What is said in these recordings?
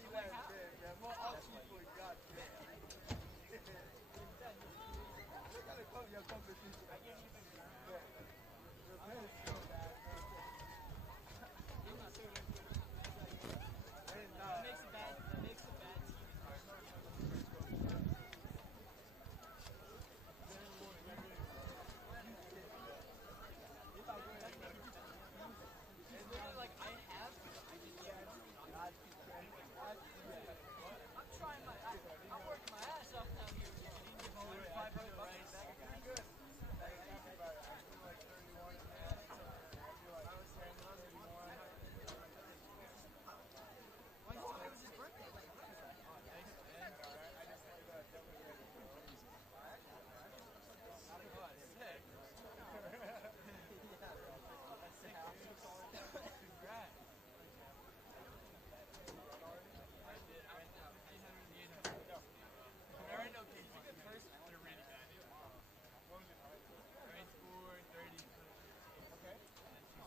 you that big, man. Well, all people got big. Look at the your competition. I can't even remember. The pen is so bad, man. It makes it bad. It makes it bad team. It's literally like I have, I just I'm trying I'm working my ass off down here. $500 pretty good. Why it was his birthday? Sick. Congrats. I did. I went down 800 and 800. I already know, okay, you get first, they're really bad. I scored 30. Okay. I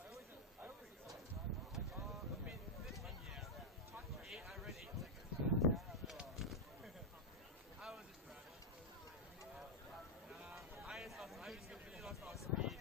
mean, 15, yeah. 8, I read 8 seconds. I was just proud. I just completely lost all speed.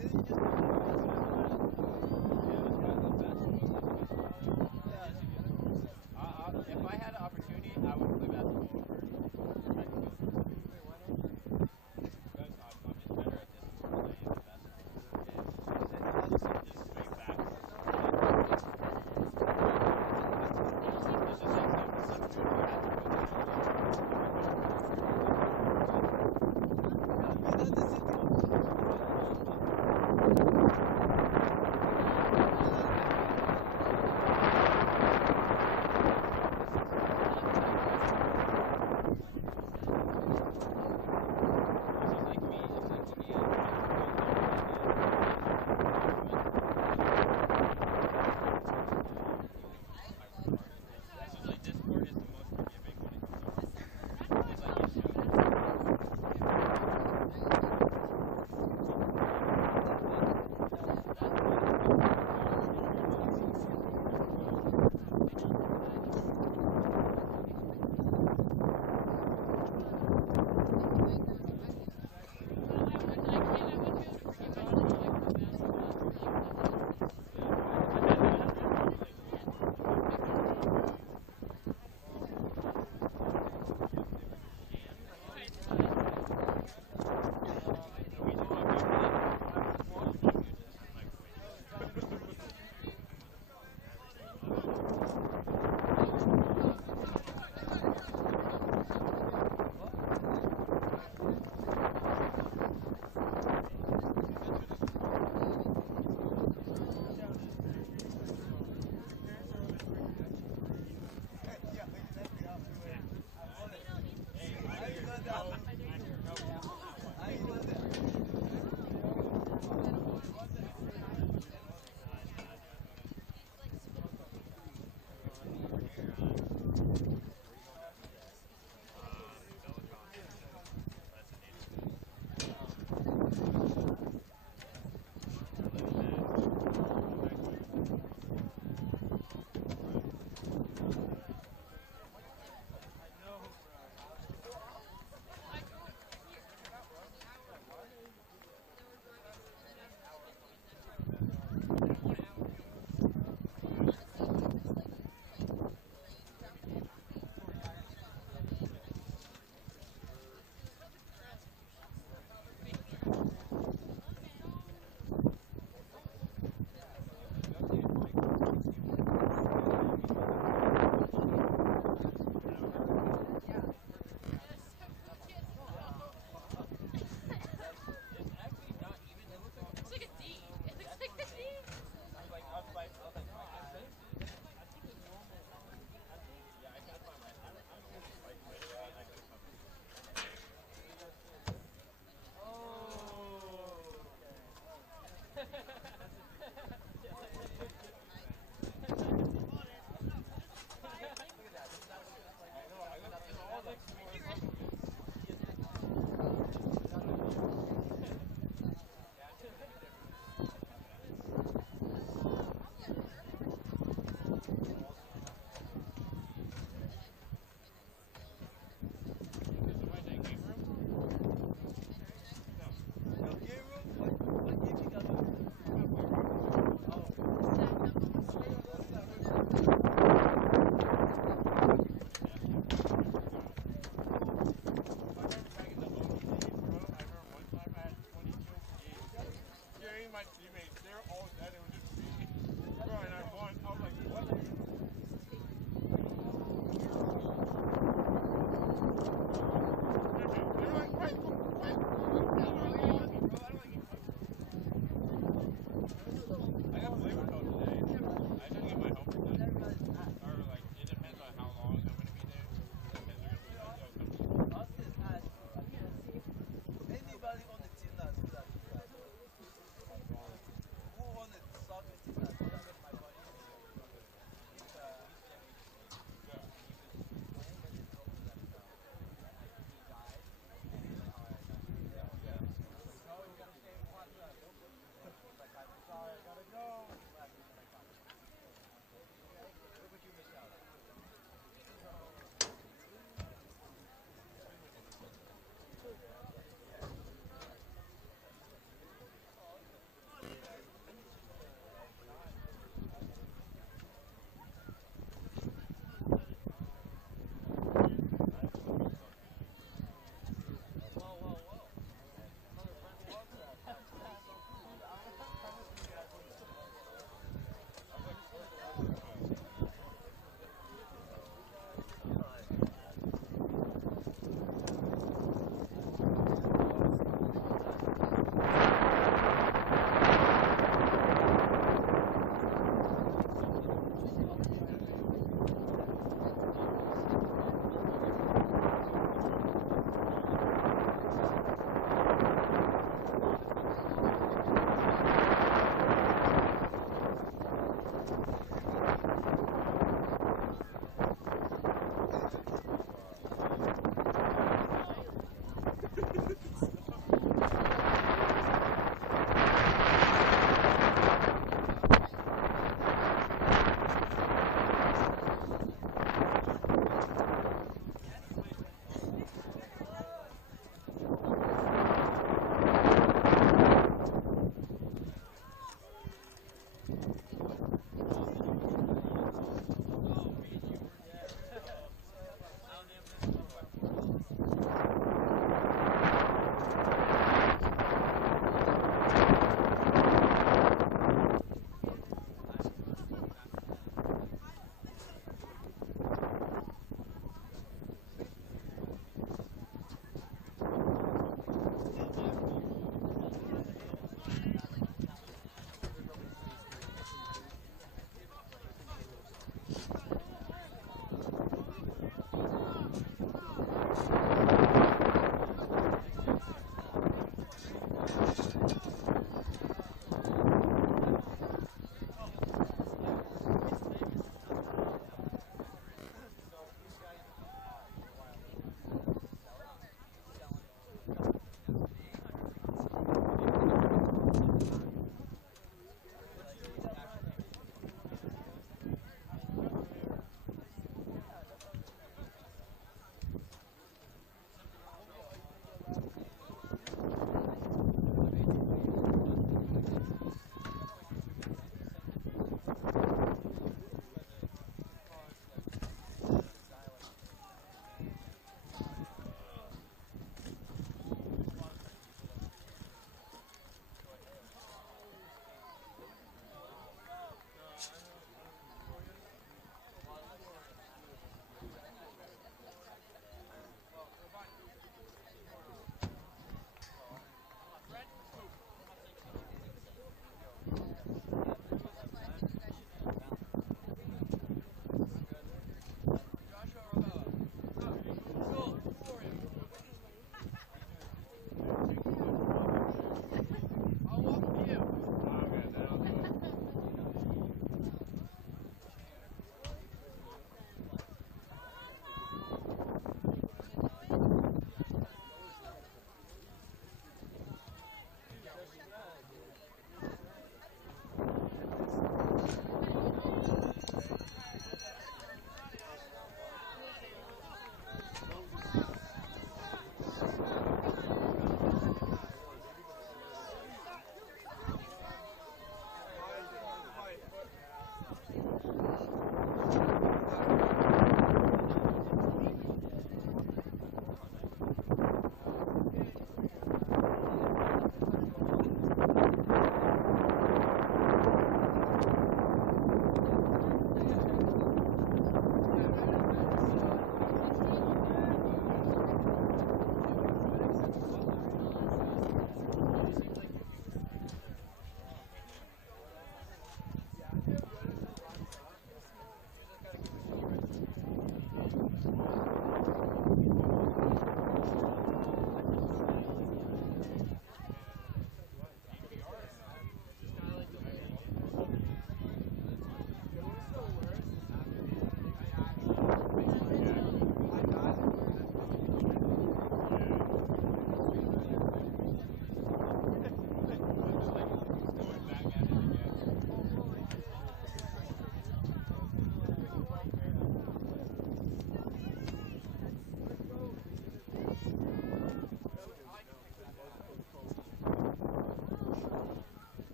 If I had an opportunity, I would play basketball over track and field. Because I'm just better at this sport than I am at basketball. Just straight facts. It's just like some dude who had to go to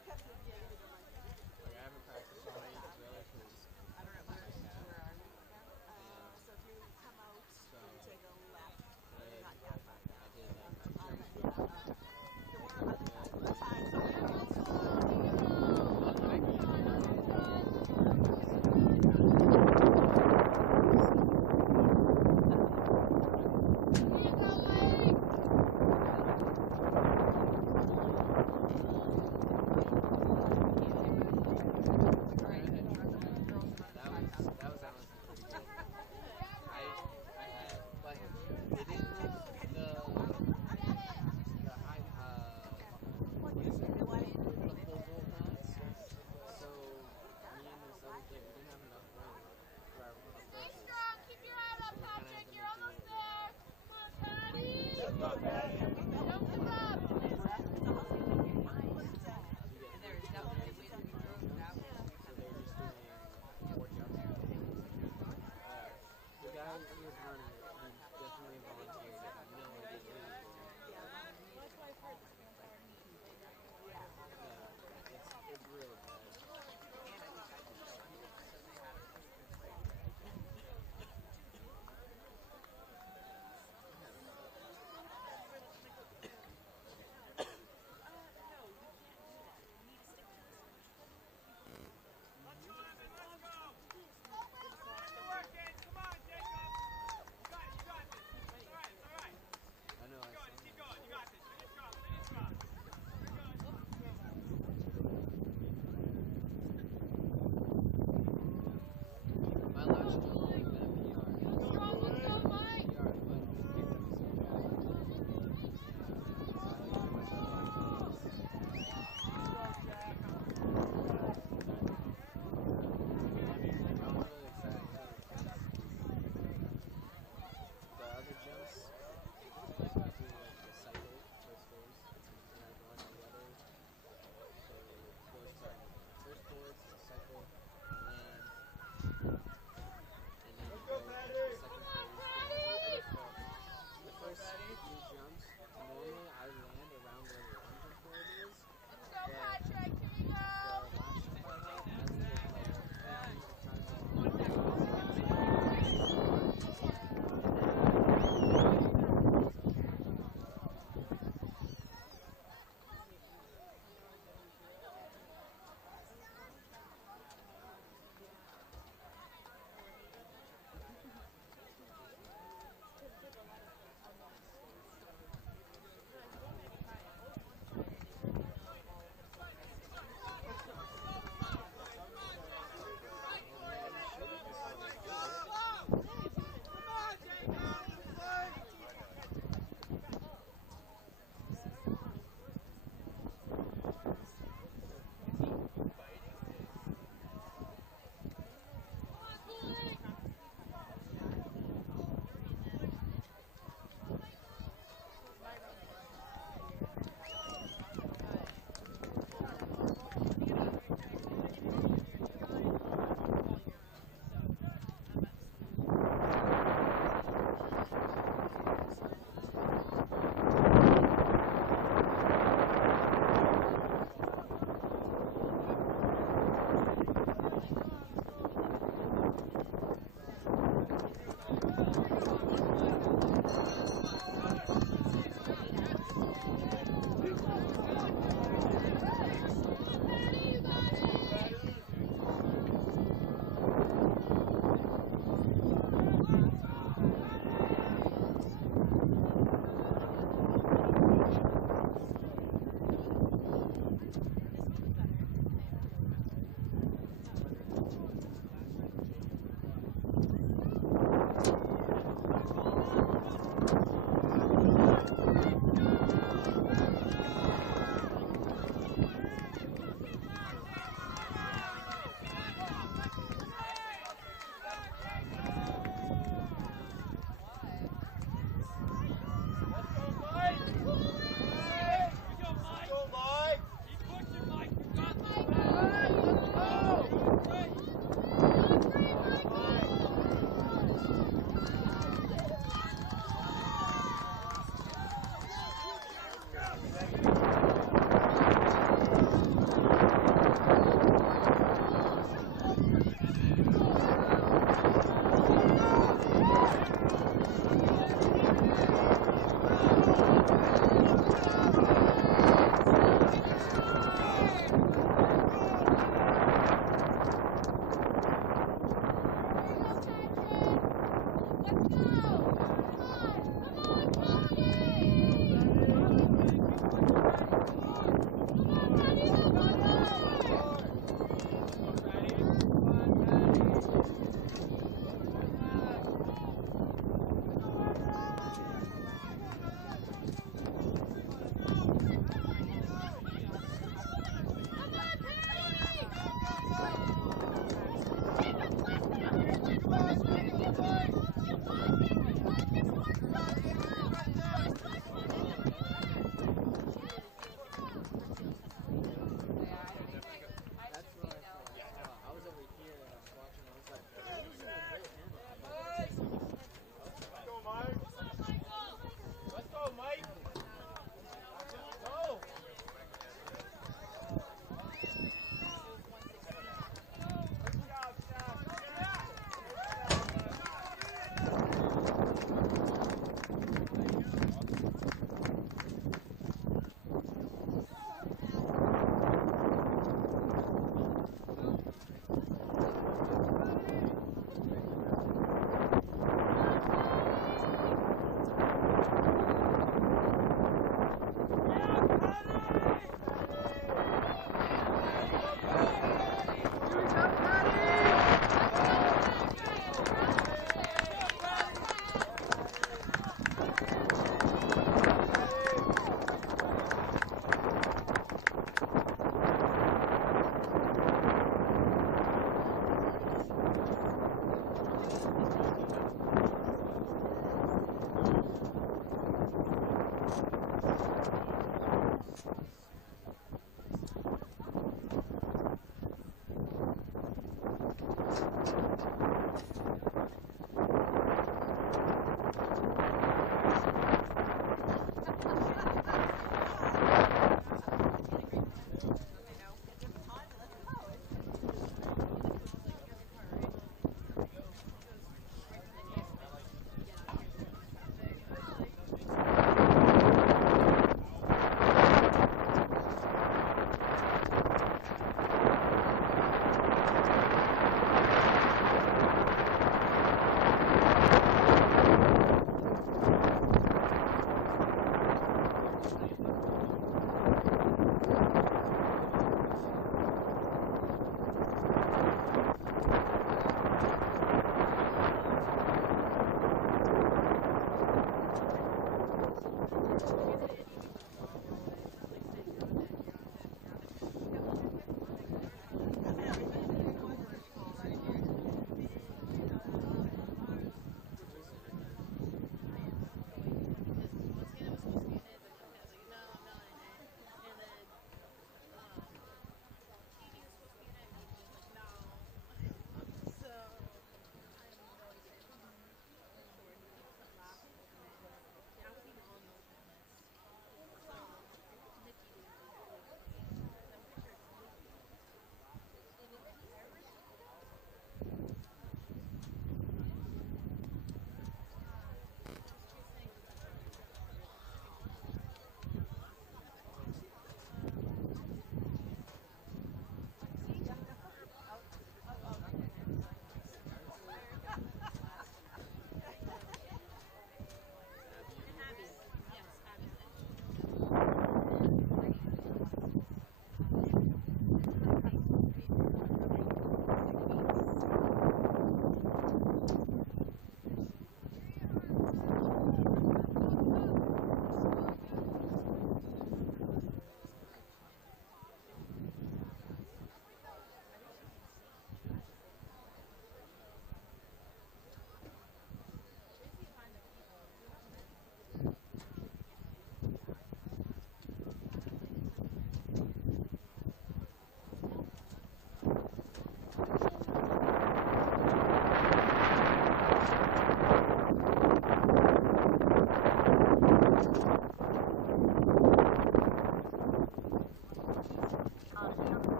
Like I haven't practiced all night really because I don't have my cat. So if you come out and take a left, not I that far. did that. There were other times That was honestly pretty good. I had like they didn't mix the high what is it? The pole vault mats. So me and this other kid we didn't have enough room for our Stay strong, keep your head up, Patrick. You're almost there. Come on, Patty. Don't give up. There is definitely ways to be broken that way. So they were just doing more jumps. The guy who was running it, he definitely volunteered. He had no idea what he was doing. It's really bad.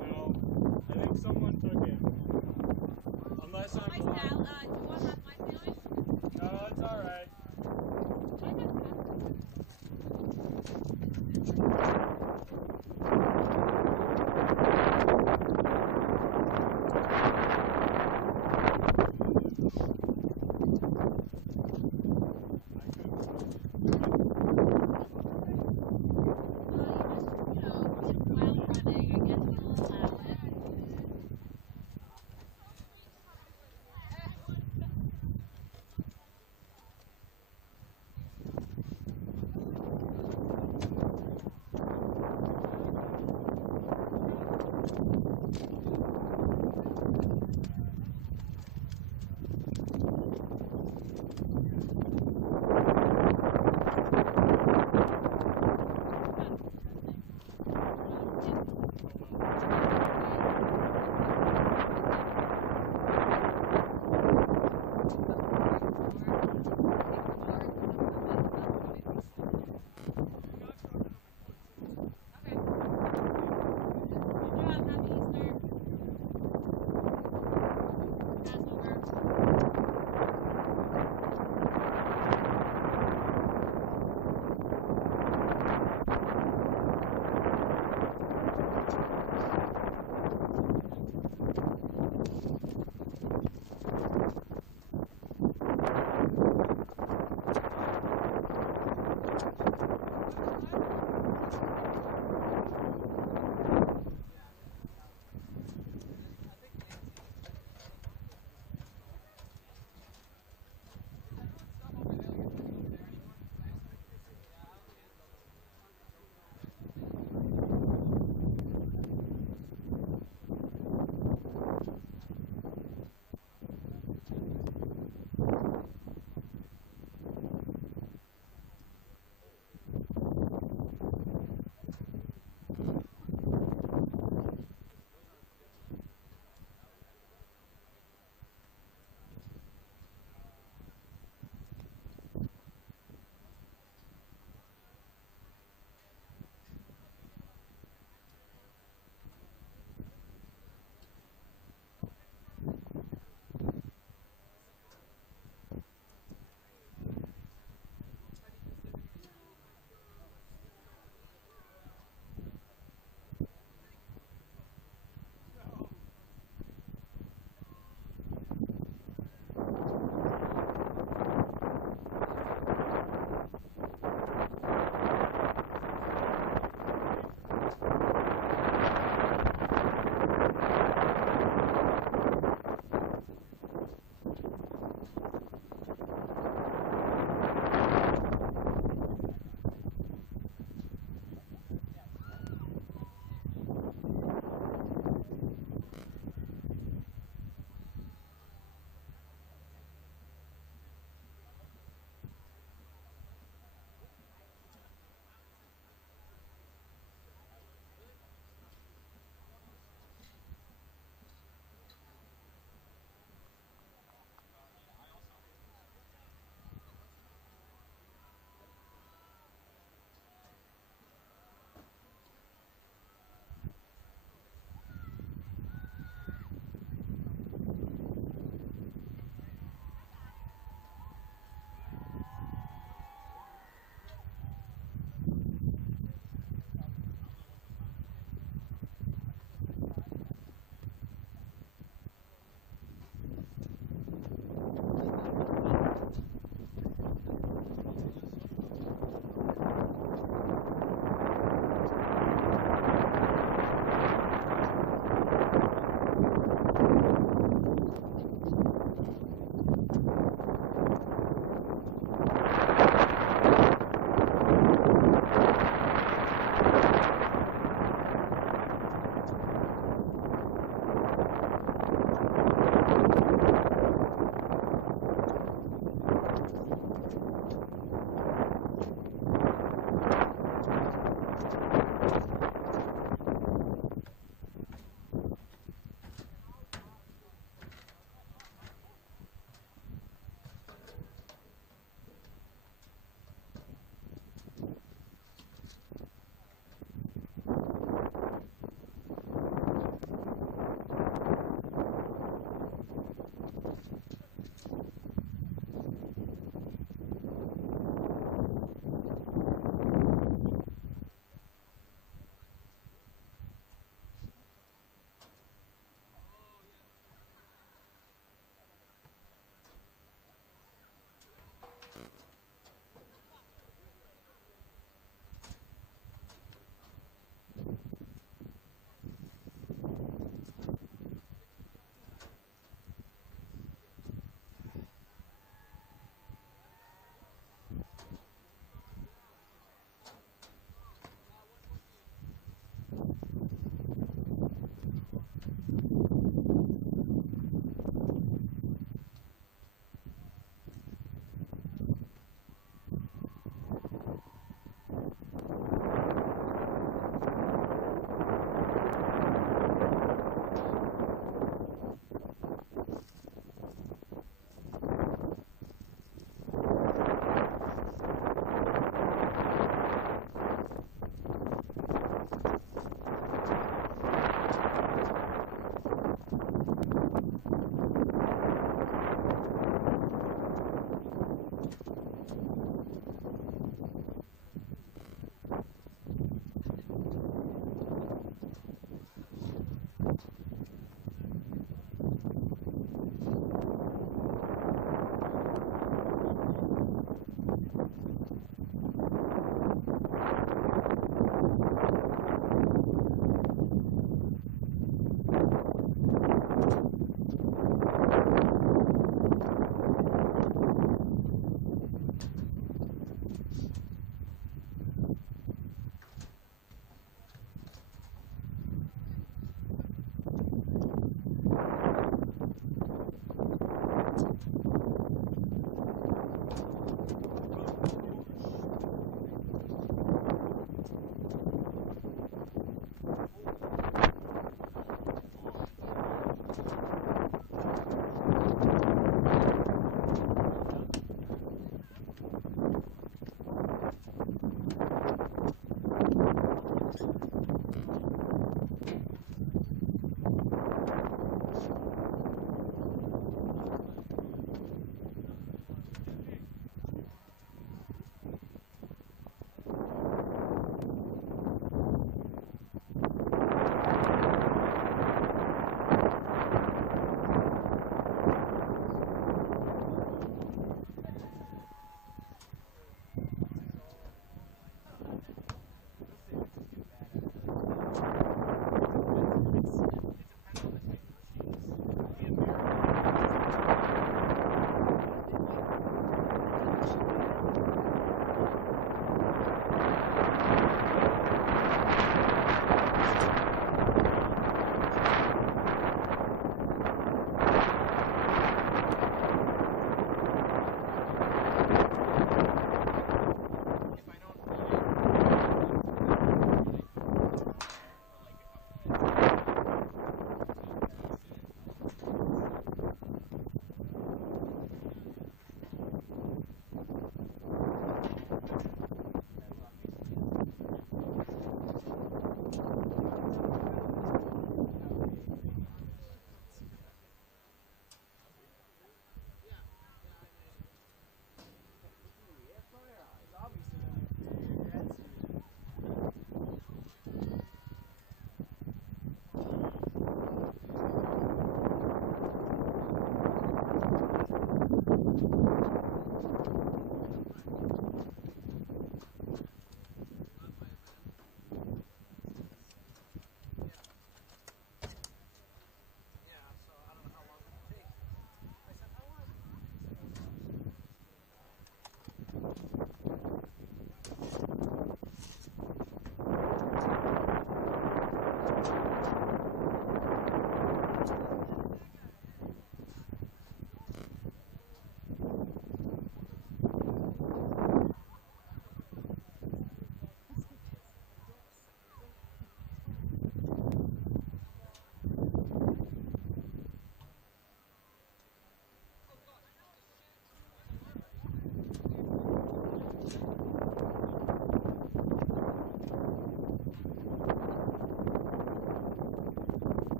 No, I think someone took it. Unless I'm My blind. style, do you want my sandwich? No, it's alright.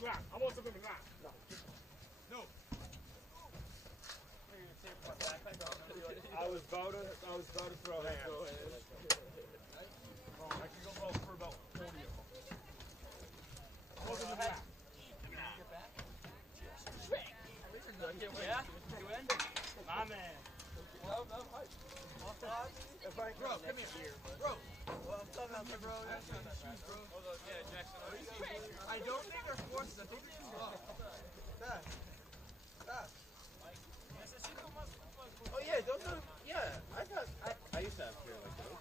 the ground. I want something on the ground. No. I was about to throw hands. I can go for about 40 of them. I want something on the ground. Yeah? You in? My man. Bro, come here. Bro. Well, I'm talking about bro. That's not shoes, bro. Yeah, Jackson. I don't think they're forces. I think they're rough. Oh yeah, those are, yeah, I thought, I used to have pair like those.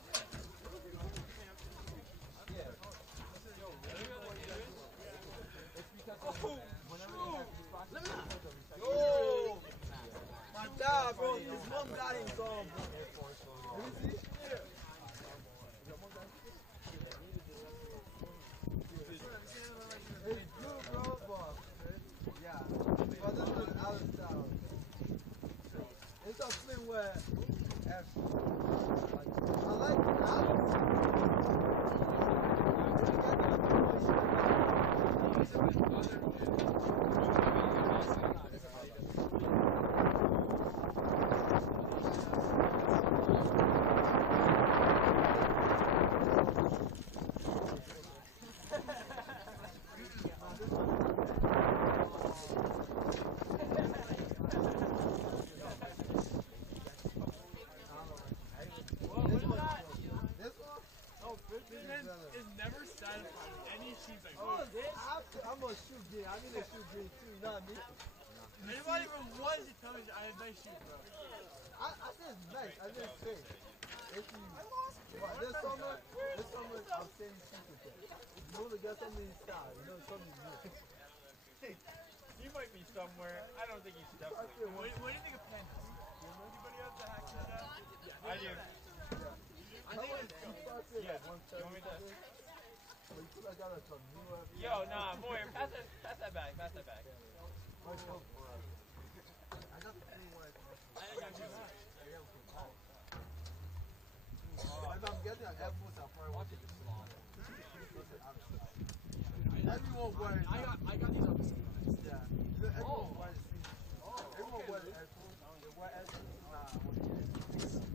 Yo! My God, bro. His mom got him gone, bro. Let me see. It's good, bro, but yeah. But this one's out of style. It's a thing where I like it out. It's never satisfied with any shoes I Oh, I'm a shoe green. I need a shoe green too, not me. Anybody even wanted to tell me I had nice shoes, bro? I said it's nice. I didn't say. If you, but this summer, I'm saying shoes with it. You want to get something in style, you know, something new. You might be somewhere. I don't think he's stuck. What do you think of Penn? Anybody else that hacks that out? I do. I think it's Yeah, you want me to? but you feel like I got some new Yo, nah, Moyer, pass that back. I got the clean one. I ain't got you that. If I'm getting an Air Force, I'll probably want it to small. Everyone wears I got these on the same. yeah. You know, everyone wears everyone wears Air Force. They wear Air Force. Nah, I want to get it.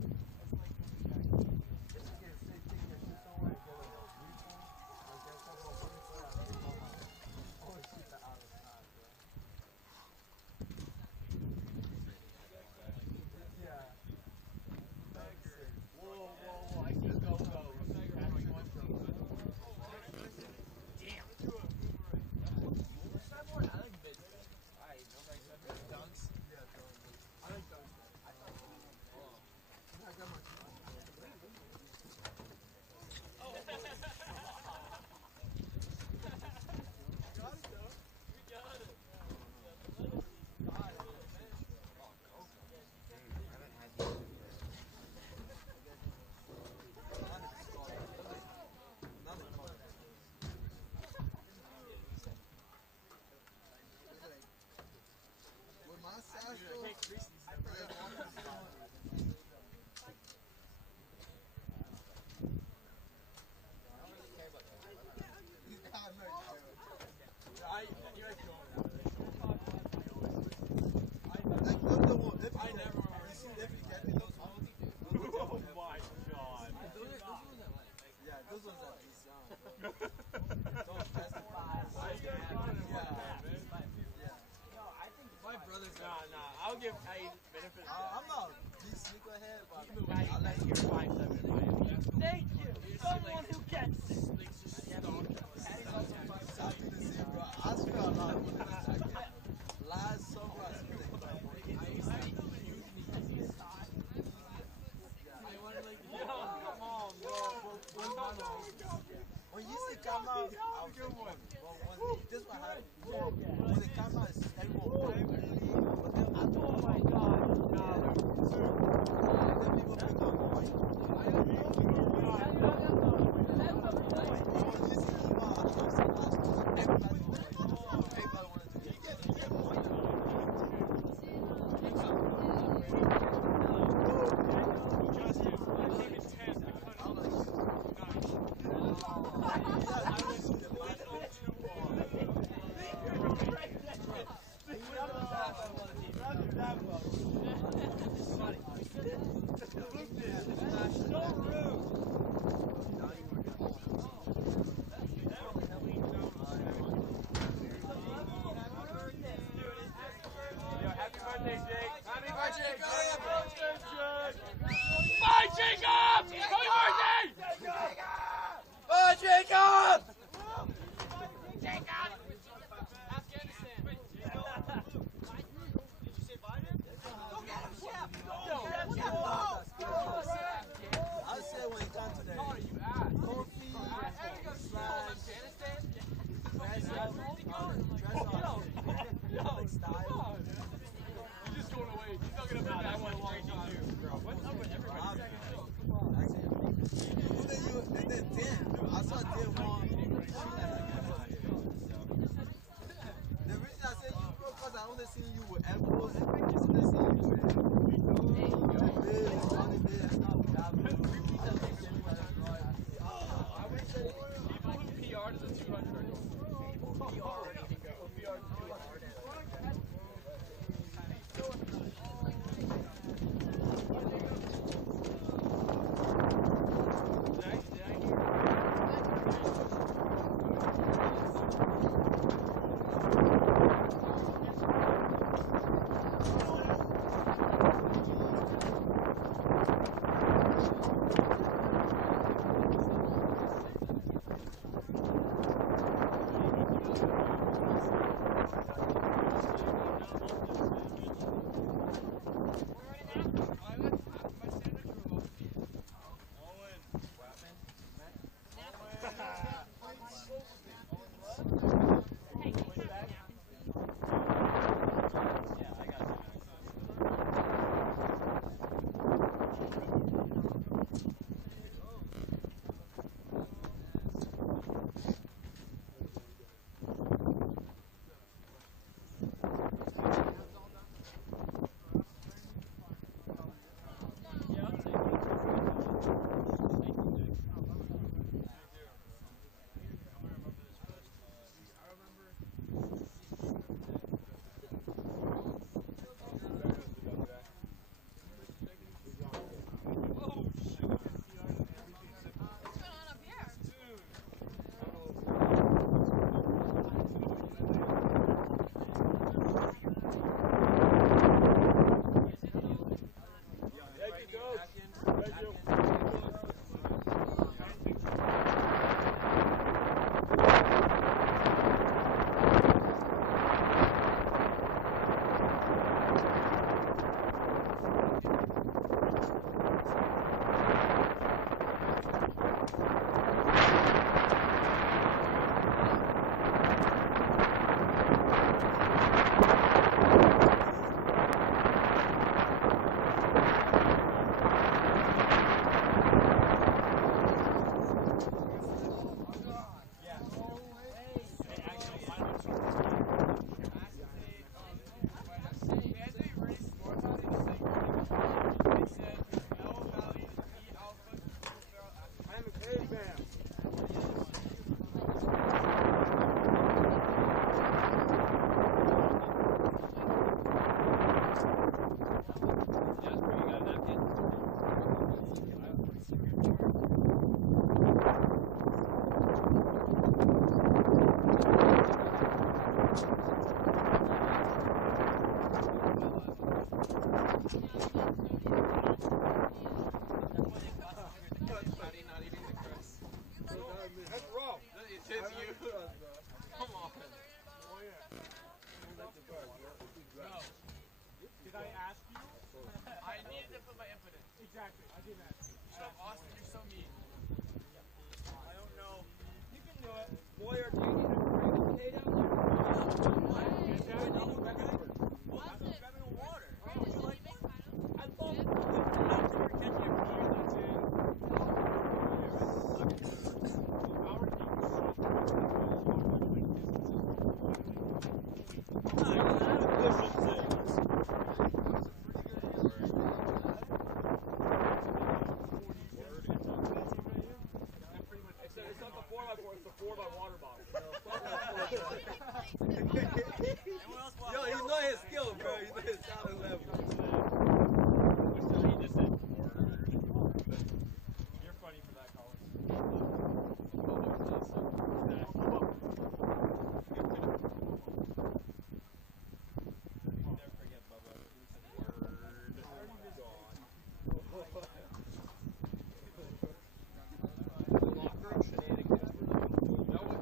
I'll give a benefit. I'm not a sneakerhead, but I like your 5'7". thank you. Someone who gets it. I spent a lot of money on this jacket. Last summer, I spent a lot of money. Come on, bro. When you see come out, I'll get one. Well, this is what happened. When they come out, everyone oh my God. Then people pick up white. That's the point. When you see come out, everybody wanted to get it.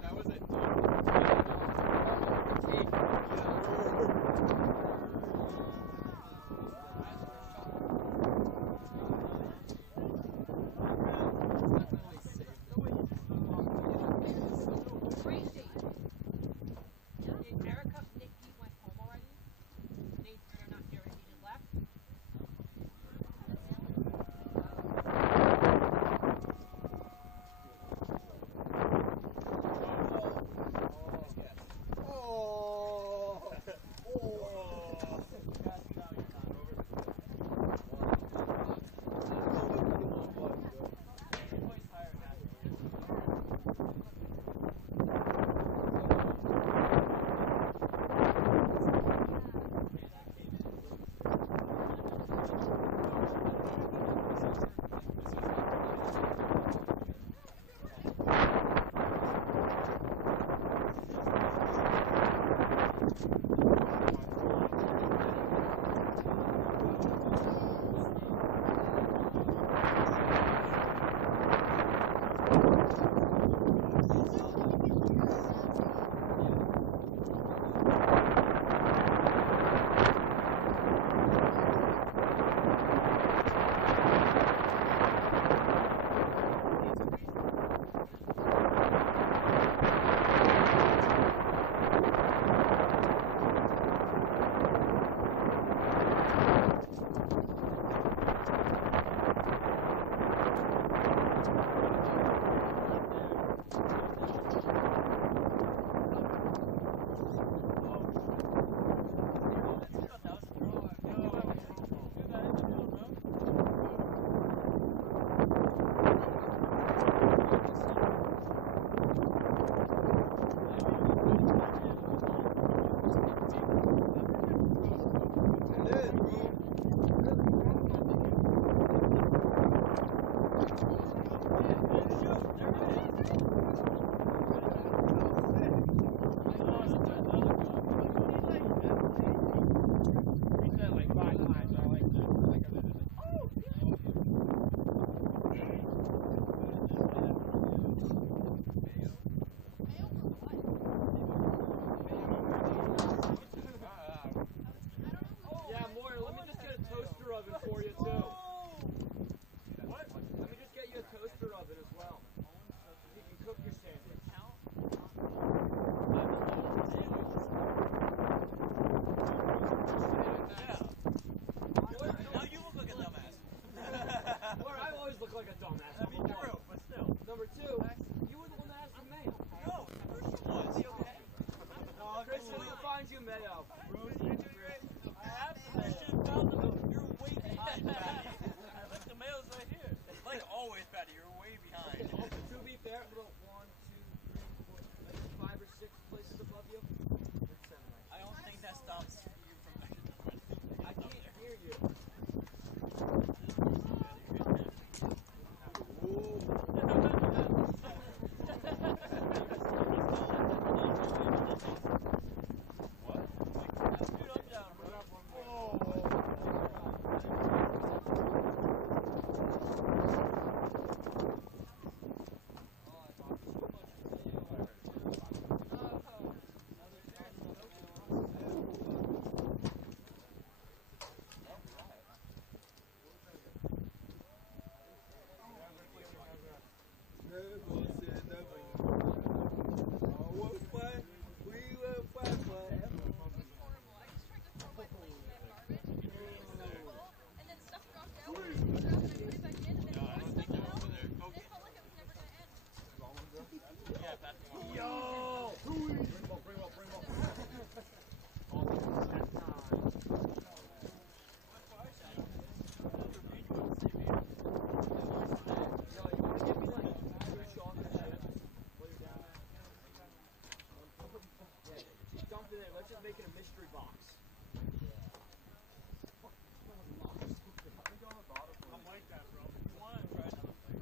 That was it. Yo! Bring him up, bring him up, bring him up. Let's just make it a mystery box. I'm like that, bro. You want to try another thing?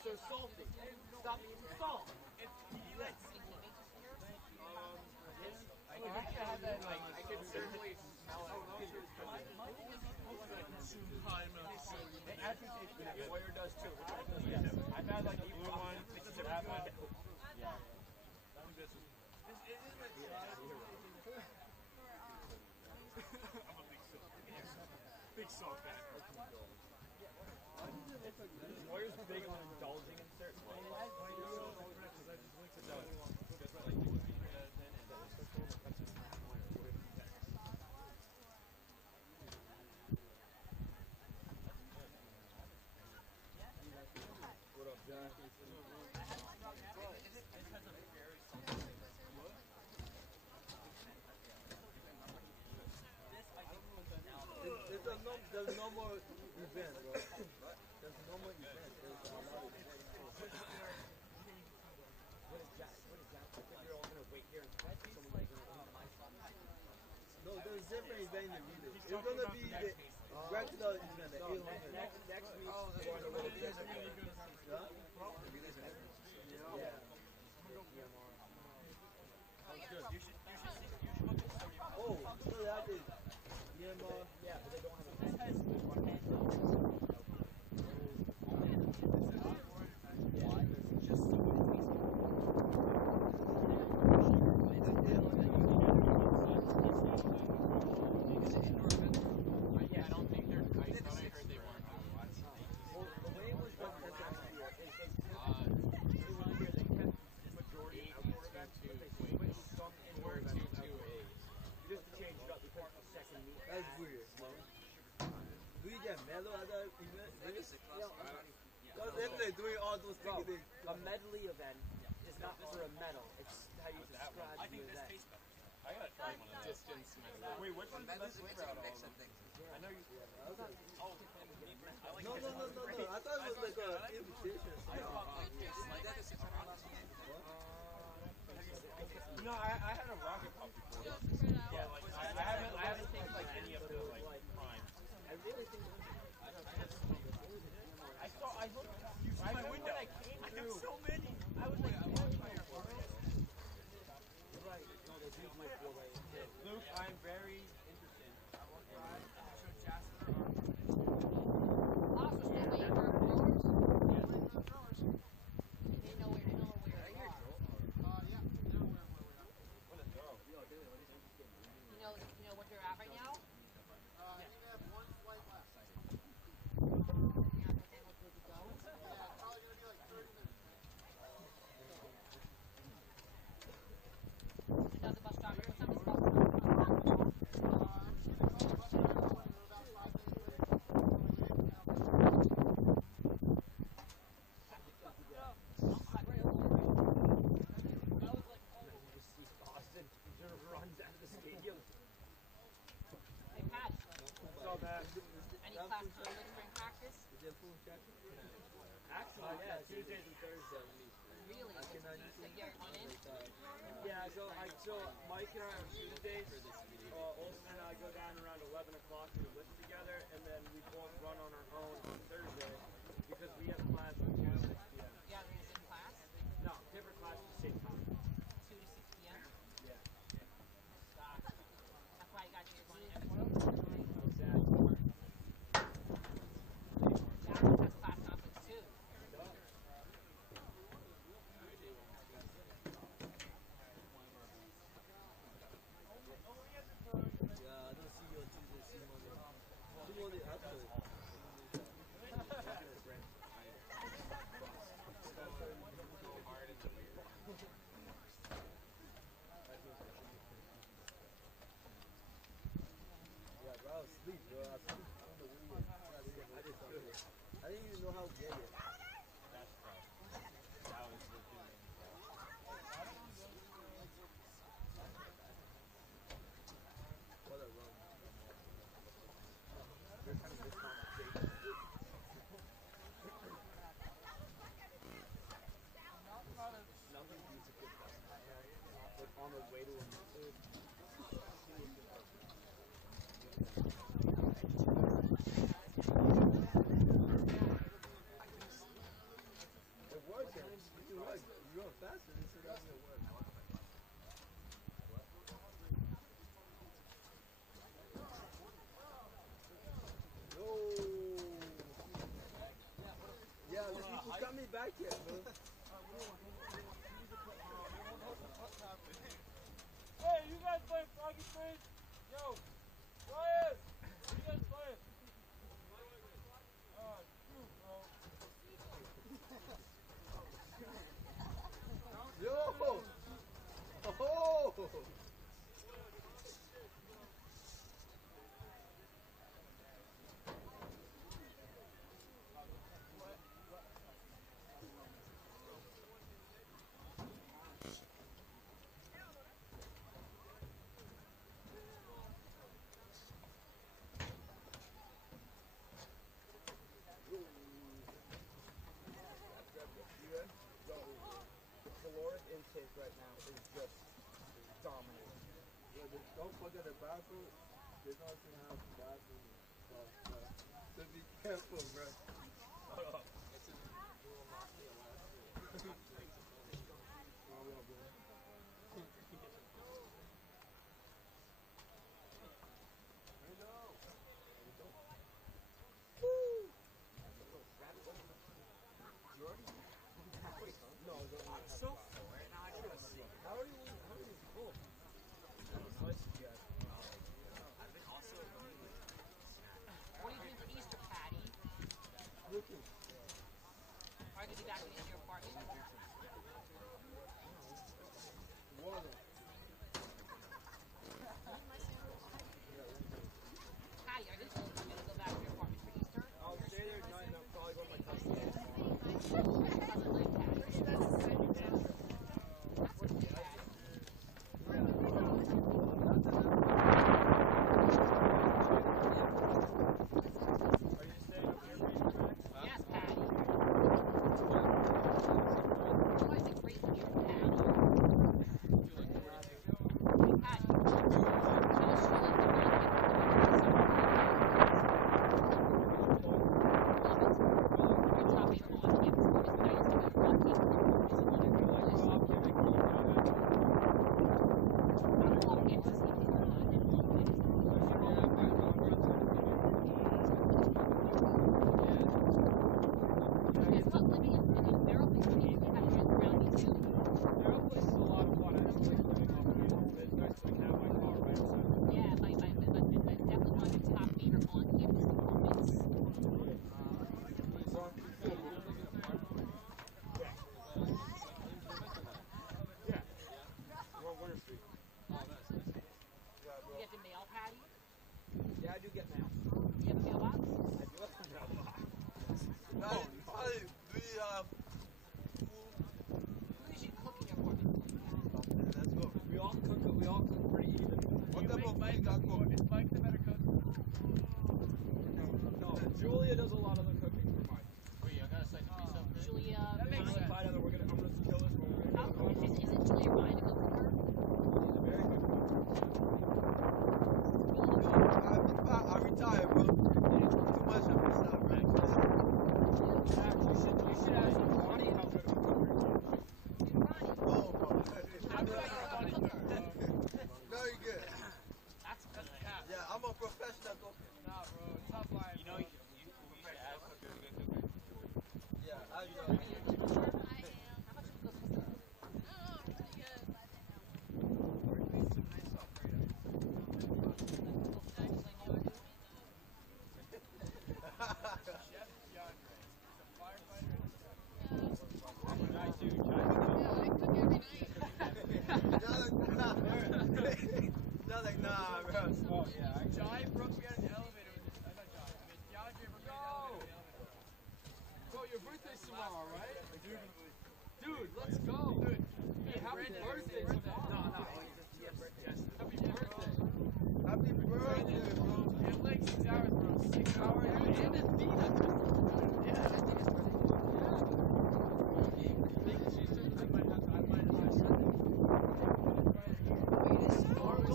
So salty. Stop eating salt. I could certainly smell it. It actually tastes good. Warrior does too. I've had like the blue one, that one. Yeah. I'm a big salt fan. Warrior's big on indulging in certain things. What up, John? There's no more event, bro. There's no more event. There's a lot of events. What is that? What is that? I think you're all gonna wait here and someone's gonna No, there's different event in the village. It's gonna be the regular event, the 800. next week. Going to World Fest. Yeah? Yeah. Oh, so that is Myanmar. Yeah, but they don't have a Yeah, I don't think they're nice, but I heard they weren't. Well, the way it was done this last year is Majority outdoor events, but they switched some indoor events to outdoor. just to change it up because it's the second meet. that's weird. Do you get medal at that event? Because if they're doing all those Bro, things, a medley event is not for a medal. It's how you describe the event. I gotta try one of those. Distance medal. Wait, which one's the best flavor out of all of them? I know you. no. I thought it was like an invitation. No, I had a rocket pop before. Yeah, like I haven't tasted like any of the like prime. I really think I looked. I my window. I came through. So many. I was like, right. No, they do my 4-way. Luke, I'm very interested. Also, still waiting for growers. They know where we are. You know what they're at right now? Does the bus stop? What time is the bus stop? Austin runs out of the stadium. Hey, Pat. So bad. Any class early spring practice? Is there food check? Actually, yeah, Tuesdays and Thursdays. Really? So you're on in? Yeah, so Mike and I on Tuesdays, Olsen and I go down o'clock, we lift together, and then we both run on our own on Thursday because we have class at 2 to 6 p.m. Yeah, they're in the same class. No, different class at the same time. 2 to 6 p.m. Yeah. Stop. That's why you got your one extra. Exactly. Jackson has class conflicts too. Yeah, I don't see you on Tuesday, see Monday. See Monday after. Yeah, bro, I was asleep, bro. I was asleep on the weekend. I just feel it. I didn't even know how to get it. That's tough. That was legit. What a run. They're kind of this conversation. Nothing beats a good person. Like on the way to a message. It works. You're going faster. This is doesn't work. No. Yeah, listen, you just got me back here, bro. Hey, you guys play Froggy Springs? Yo, Ryan, you guys play? Shoot, bro. Yo! Oh! The caloric intake right now is just dominant. Yeah, don't forget the bathroom. There's nothing to have the bathroom and stuff. So be careful, bro. So full right now. I just want to see. How are you cool? I've been also really. What are you doing for Easter, Patty? Looking. Are you going to be back in your apartment? Water. Patty, are you going to go back to your apartment for Easter? I'll stay there tonight and I'll probably go to my cousin's. Doesn't like Patty. That's okay, Patty. Are you staying up here for Easter, Max? Yes, Patty. Why is it great here, Patty? Patty. Tell Shirley to Yeah, I do get mail. You have a mailbox? I do have a mailbox. Who does you cook in your apartment? Let's go. We all cook pretty even. What type of food I cook? Is Mike the better cook? No, Julia does a lot of the cooking for Mike. Wait, I gotta sign a piece up. Julia. That makes sense. I'm gonna kill this one. How cool is it Julia Ryan to cook for her? She's a very good cook. I Come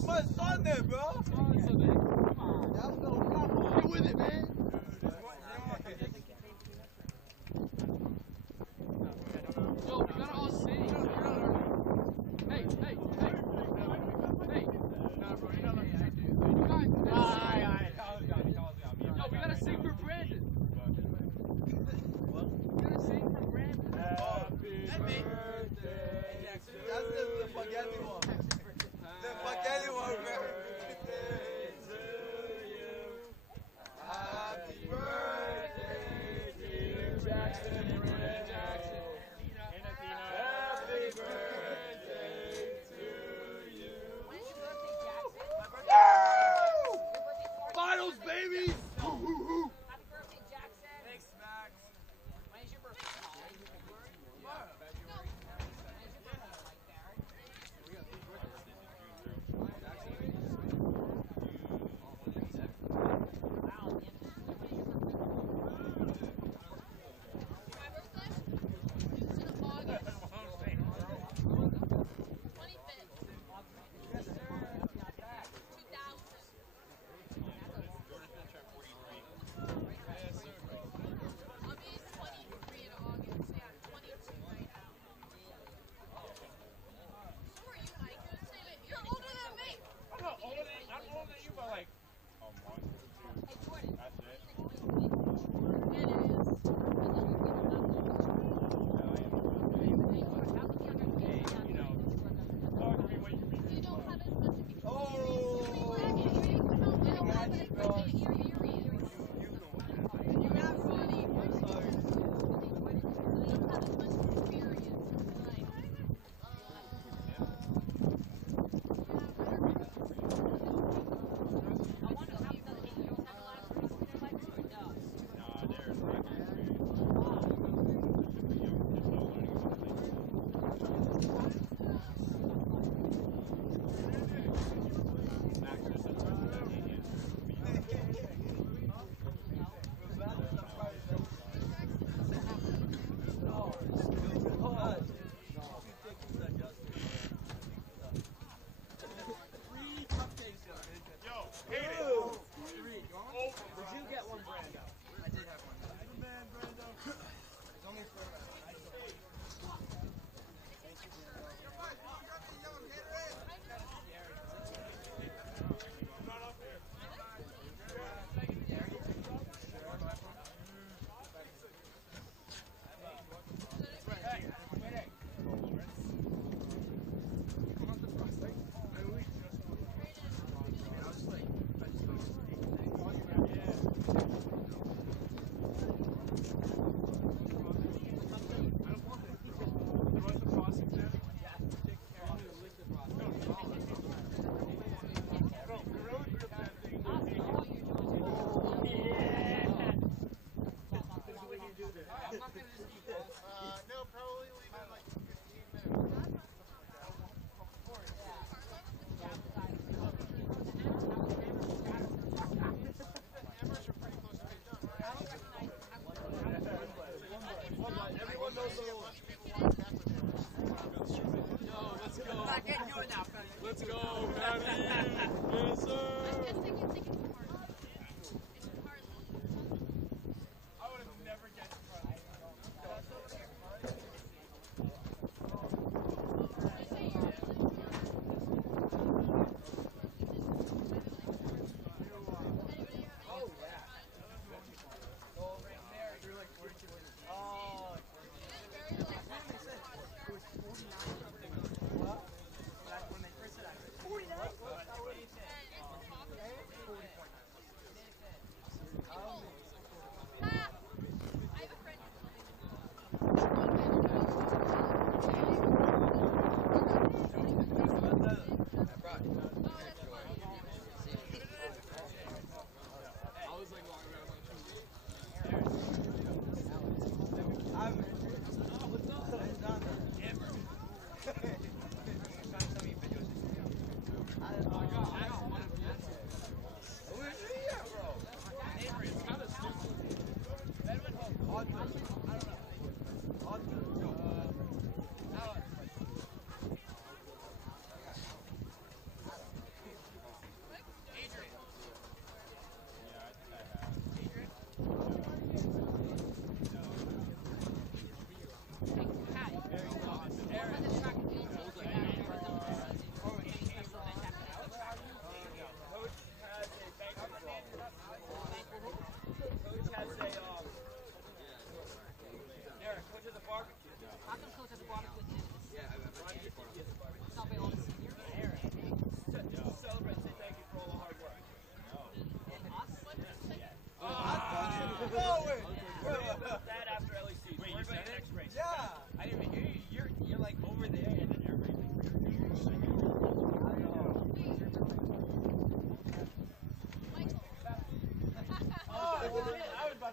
on, Sunday, bro. Get with it, man. Yo, we gotta all sing. Hey. Yo, we gotta sing for Brandon. What? We gotta sing for Brandon. Happy birthday. That's the spaghetti one. The spaghetti one, bro. Happy birthday to you.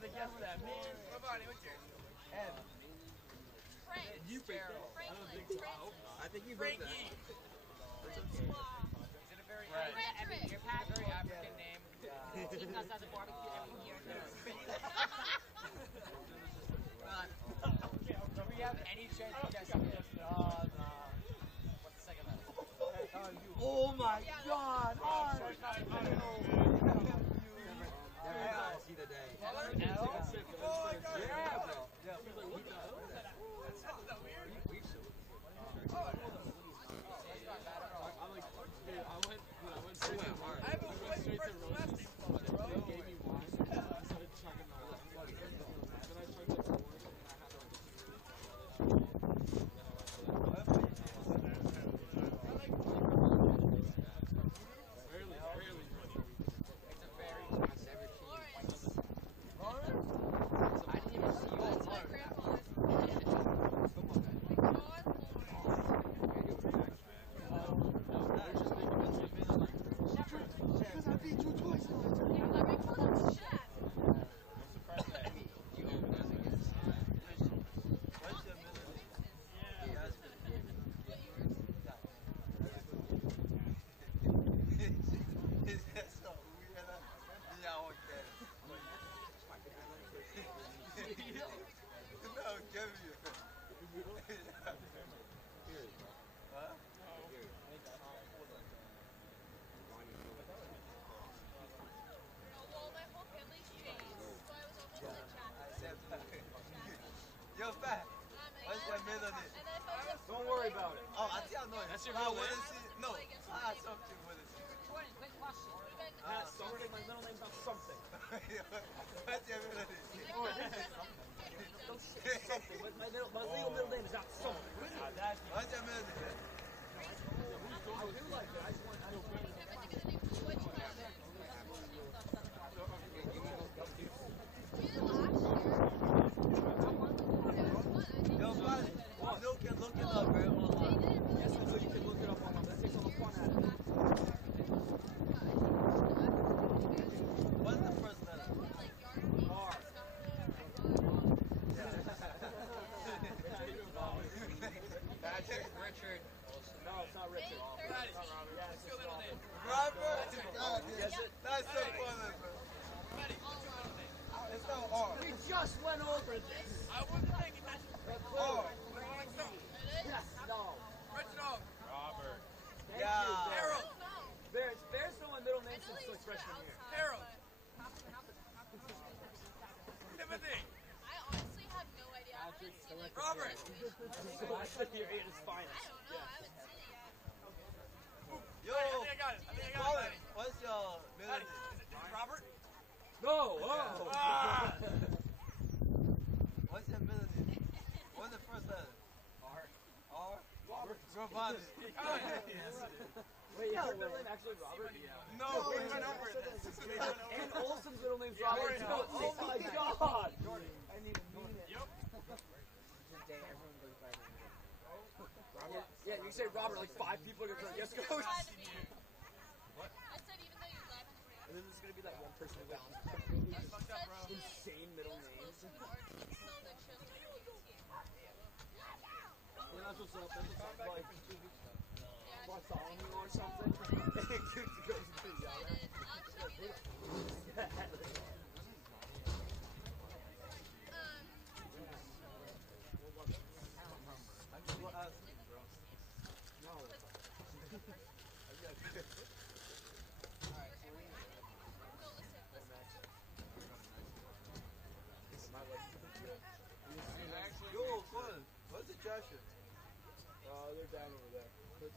to guess that, man. Come on, what's yours? Ed. Frank. You Franklin. Franklin. I think you Frankie. Francois. Is it a very Frederick. your past very African name? Ticas has a barbecue every year. Do we have any chance of guessing it? What's the second letter? Oh my God! Oh, See the day. L? Yeah, bro. Yeah. I have a first last name for it, bro. Yo, fat. What's your middle name? Don't worry about it. Oh, I think I know it. That's your middle what name? is it? No. Something. What is it? Jordan, quick question. Something. My middle name's not something. What's your middle name? Something. My legal middle name is not something. What's your middle name? I do like it. I just want to know. Yo, buddy. You can look it up, bro. Yes, I know you can look it up online. That takes all the fun out of it. What's the first letter? R. Richard. No, it's not Richard. Yeah, it's your middle name. Robert? Guess it? That's so funny, bro. It's not R. We just went over this. I wasn't thinking that. R. Yes, no. Robert. Thank Yeah. you, Bear. Harold. Bear's known my middle name since like freshman year. Harold. Timothy. I honestly have no idea. I haven't seen it. Robert. You're at his finest. I don't know. I haven't seen it yet. Yo, I think I got it. Colin, what's your middle name? Is it Robert? No. Oh. Ah. What's your middle name? What's the first letter? R. R? Robert. Wait, is your middle name actually Robert? No, we went over this. And Olsen's middle name's Robert. Jordan. too. Oh my God. I need to mean it. Yep. Robert? Yeah, you say Robert, like 5 people are going to be like, yes, coach. I said even though you live in And then there's going to be that one person who got insane middle names. so that shows me your team. Yeah, that's what's up. That's what's up. Like, Bartholomew or something. It goes to the other. Yo, Colin, what's the Joshua? They're down over there. Is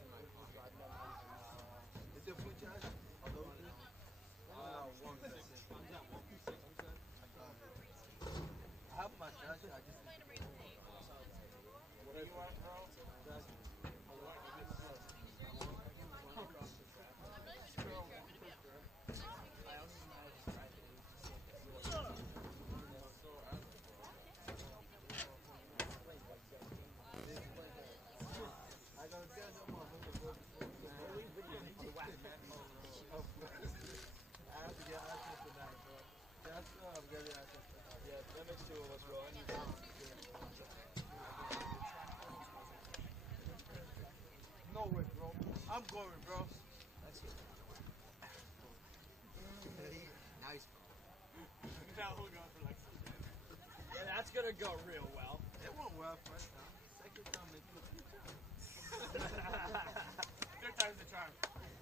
it food Joshua? Now we'll go for like some. Yeah, that's gonna go real well. It went well first time. Second time it took two times. Third time's the charm.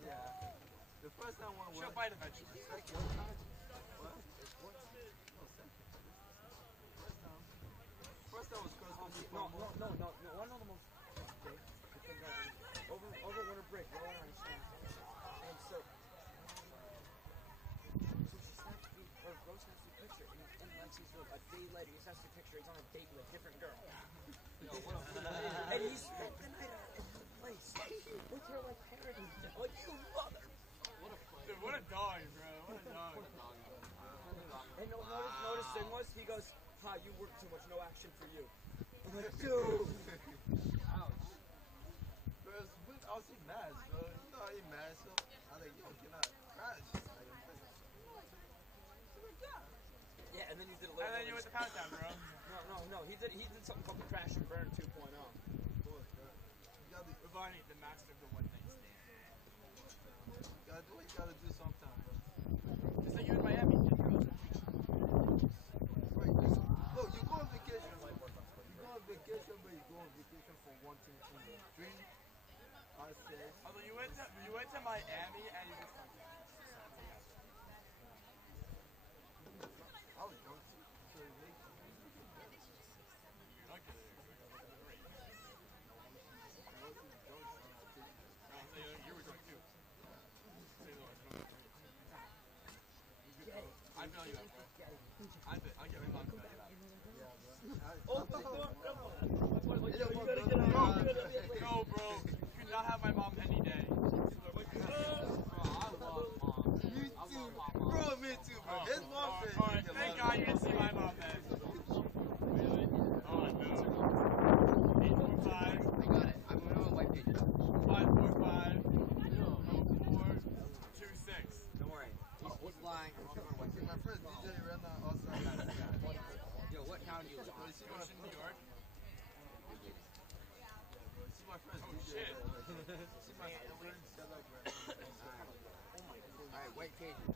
Yeah. The first time went She'll well. bite eventually. Second time. What? No, second. First time was cross country. No. One of the most. Okay. Over winter break, well, I understand. And so she snaps me, or Rose snaps me a picture, and Lexi's a day later, he snaps me a picture, he's on a date with a different girl. And he spent the night at her place with her like paradise. Like, you mother! Dude, what a dog, bro. What a dog. And notice thing was, he goes, "Ha, you work too much, no action for you." I'm like, dude! I was in mass, bro. You know I ain't mad, so I was like, yo, can I crash? Yeah, and then you did a And little then you went to Pound Town, bro. No, he did something called the Crash and Burn 2.0. You gotta, Ravani, the master of the one night stand. gotta do what you gotta do sometime, bro. Just like you in Miami. Right, look, you go on vacation. You go on vacation, but you go on vacation for one thing only. Drink. I said, Although you went to Miami and you just I was drunk too. So it makes you're not good at it. You were drunk too. I feel you, bro. I'll get my mom to tell you that. No, bro. You cannot have my mom any day. Bro, me too, bro. His mom said, Alright, thank God you didn't see my mom then. Really? Oh no. 845. I got it. I'm going on white page. 545. 0426. Don't worry. He's lying. I'm on white page. my friend DJ right now outside. Yo, what town do you live Bro, in? you see my Ocean, New York. see my friend Oh DJ. shit. See my friend set up, bro. Alright, white pages.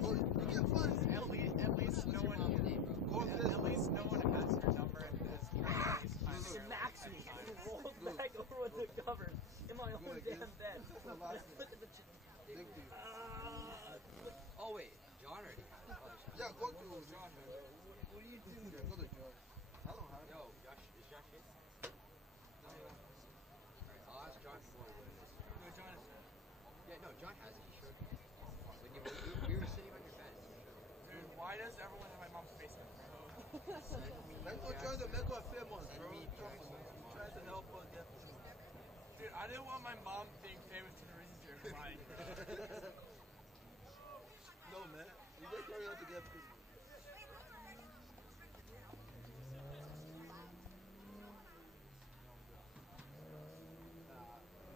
Bro, you can find At least no one. At least no one has her number and has Smacks me and rolls back over with the covers in my own damn bed. the last name. Look at the chick. Thank you. Oh, wait. John already has it. Yeah, go to John, man. What are you doing there? Go to John. I don't have it. Yo, Josh, is Josh here? Alright, I'll ask John before what it is. No, John is there. Yeah, no, John has it. He showed me. When we were sitting on your bed. Dude, why does everyone have my mom's FaceTime? Let's go try to make her famous, bro. Send me Jackson tomorrow. Try to help her get famous. Dude, I didn't want my mom being famous for the reasons you're implying. No, man. You just try her to get famous.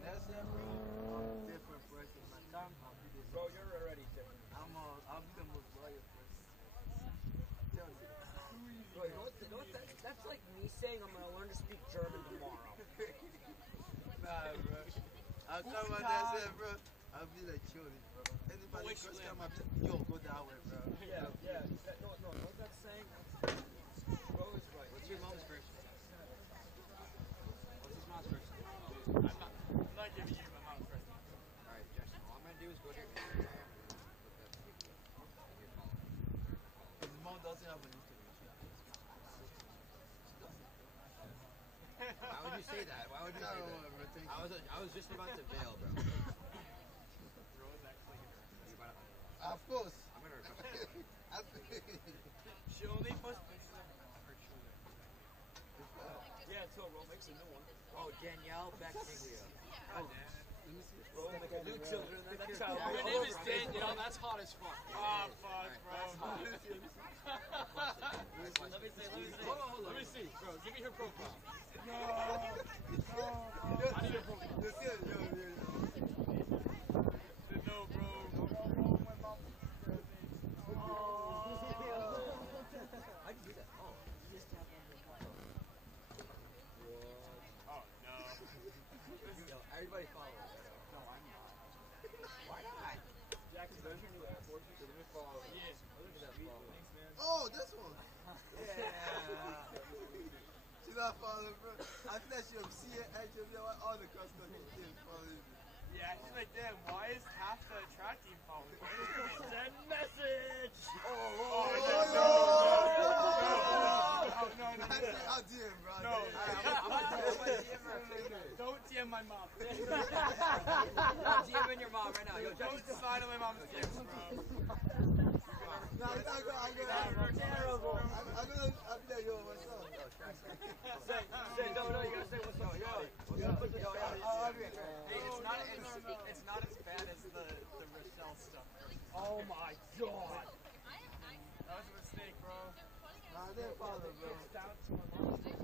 Next year, bro, I'm a different person. My time, I'll be the Bro, you're already different. I'll be the most loyal person. Tell you. Bro, you know what that's like me saying I'm gonna learn to speak German tomorrow. Nah, bro. I'll come out there and say, bro, I'll be like chilling, bro. Anybody Which cross land? come up, yo, go that way, bro. Yeah. No, what that's saying? Bro is right. What's your mom's first name? What's his mom's first name? I'm not giving you my mom's first name. Alright, Jackson, all I'm gonna do is go to your Instagram and look up your phone. His mom doesn't have an Instagram. Why would you say that? Why would you say that? I was just about to bail, bro. Rose actually. You about to- Of course. I'm gonna request it. She only posts pictures of her children. Yeah, until Ro makes a new one. Oh, Danielle Bectiglia. God damn it. Ro make a new children. That's how. Your name is Danielle. That's hot as fuck. Oh, fuck, bro. Let me see. Hold on. Let me see, bro. Give me her profile. No. I need her profile. You see it? Yo. No, bro. How'd you do that? Oh. Oh, no. Yo, everybody follow us. No, I'm not. Why not? Jackson, don't you need Air Force? follow. Yeah. Look at that follow. Thanks, man. Oh, this one. Yeah. She's not following, bro. I think that she'll see it and she'll be like, all the customers is following me. Yeah, she's like, damn, why is half the track team following me? Send message! Oh, no. I'll DM, bro. No. I'm gonna DM her. Don't DM my mom. I'm DMing your mom right now. Yo, Don't slide on my mom's DMs, bro. No, I'm gonna, Terrible. I'll be like, yo, what's up? Say, no, you gotta say what's up. Hey, it's not as bad as the Rochelle stuff. Oh my god. That was a mistake, bro. Nah, I didn't follow, bro. It's down to my mom.